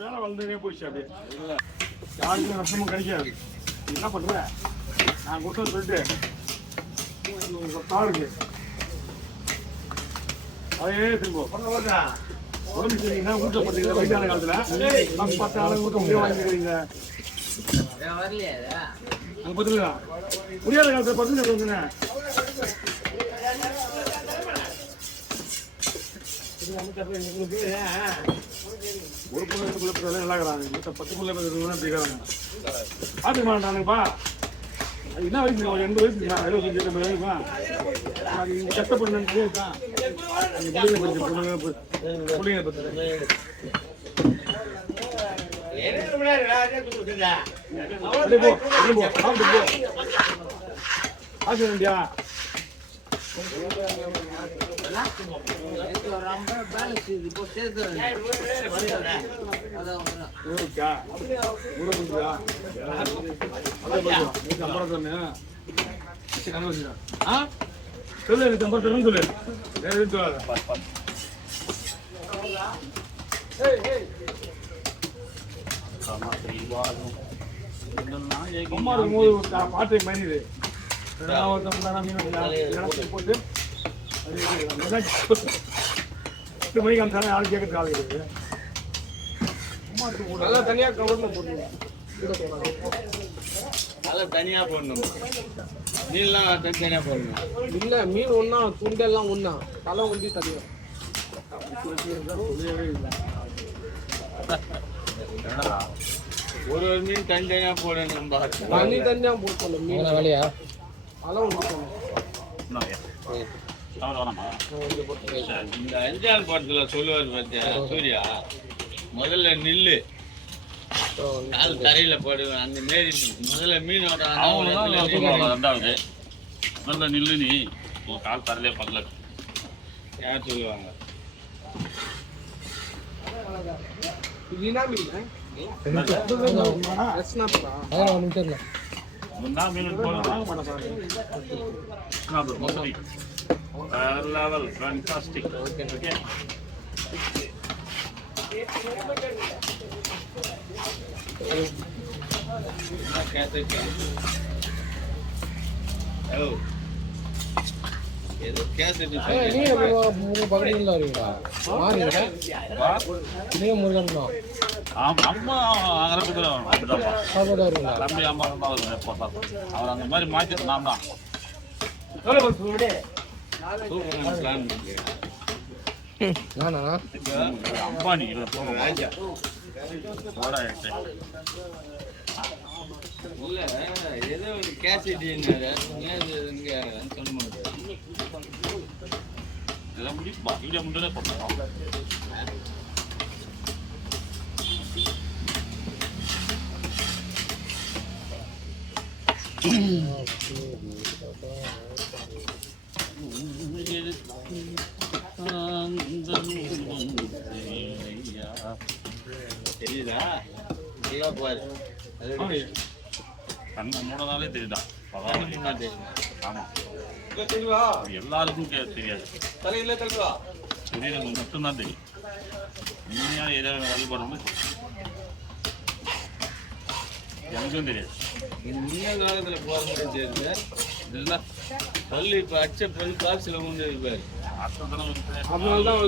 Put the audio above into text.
வேலை வளர்ந்துனே போயிடுச்சு. அப்படியே யாருக்கும் நஷ்டமும் கிடைக்காது. என்ன பண்ற? நான் கொடுத்து சொல்லிட்டு காருக்கு அதே திரும்ப உடம்பு சரிங்கன்னா வீட்டில் பார்த்தீங்கன்னா வயதான காலத்தில் நம்ம 10 ஆளுங்க வீட்டை முடிய வாங்கிக்கிறீங்க. அது பார்த்துங்களா முடியாத காலத்தில் பசங்க சொல்லுங்க. ஒரு பிள்ளை நல்லா இருக்கிறாங்க. 10 பிள்ளை இருக்கிறாங்க. பார்த்துக்க மாட்டானுங்கப்பா. என்ன வயசு 80 வயசு 75 வயசுப்பா. நீங்க கஷ்டப்படணும் பிள்ளைங்க ஆசியா சொல்லு எனக்கு தம்பரம் சொல்லு. பாட்டு மணிது போட்டு 8 மணிக்கு அந்த ஆள் கேட்கறது ஆள் இருக்குது. தனியா கவர்ல போட்டு தனியா போடணும். மீன்லாம் தனியா போடணும். இல்ல மீன் ஒண்ணா துண்டெல்லாம் ஒண்ணா தலை ஒண்டி தனியா. ஒரு மீன் தனியா போடணும். தனி தனியா போட்டு மீன் வேலையா தலை ஒண்டி இந்த 5ஆம் படத்துல சொல்லுவார் பார்த்தியா சூர்யா, முதல்ல நில்லு கால் தரையில போடுவேன். அந்த மாரி முதல்ல மீனோட ரெண்டாவது முதல்ல நில்லு நீ கால் தரையிலே பல்ல யார் சொல்லுவாங்க. level fantastic. Okay. Hello. ஏதோ கேசட் நீங்க பக்கத்துல வரீங்களா? மாறிங்க. நீங்க முருகன் தான். அம்மா அங்கறதுல சாப்பிடுறீங்களா? தம்பி அம்மா தான் அவர் அந்த மாதிரி மாத்திட்டு நான் தான். நானா அம்பானி ராஜா போடா இல்ல ஏதோ ஒரு கேசட் இங்க சொல்ல மாட்டேன். இதெல்லாம் முடிப்பா வீடியோ முன்னே போட்டோம். தெரியுதா? நல்லா பாரு. கண்ணு மூடனாலே தெரியுதா? ஆமா எல்லாருக்கும் தெரியாது. தெரியல மட்டும்தான் தெரியும். உண்மையான ஏதாவது வழிபடணும் எனக்கும் தெரியாது. இந்த காலத்துல போக முடியாது. இதெல்லாம் பள்ளி இப்ப அச்ச பள்ளி காசுல கொண்டு இருப்பாரு. அத்தனை அதனாலதான்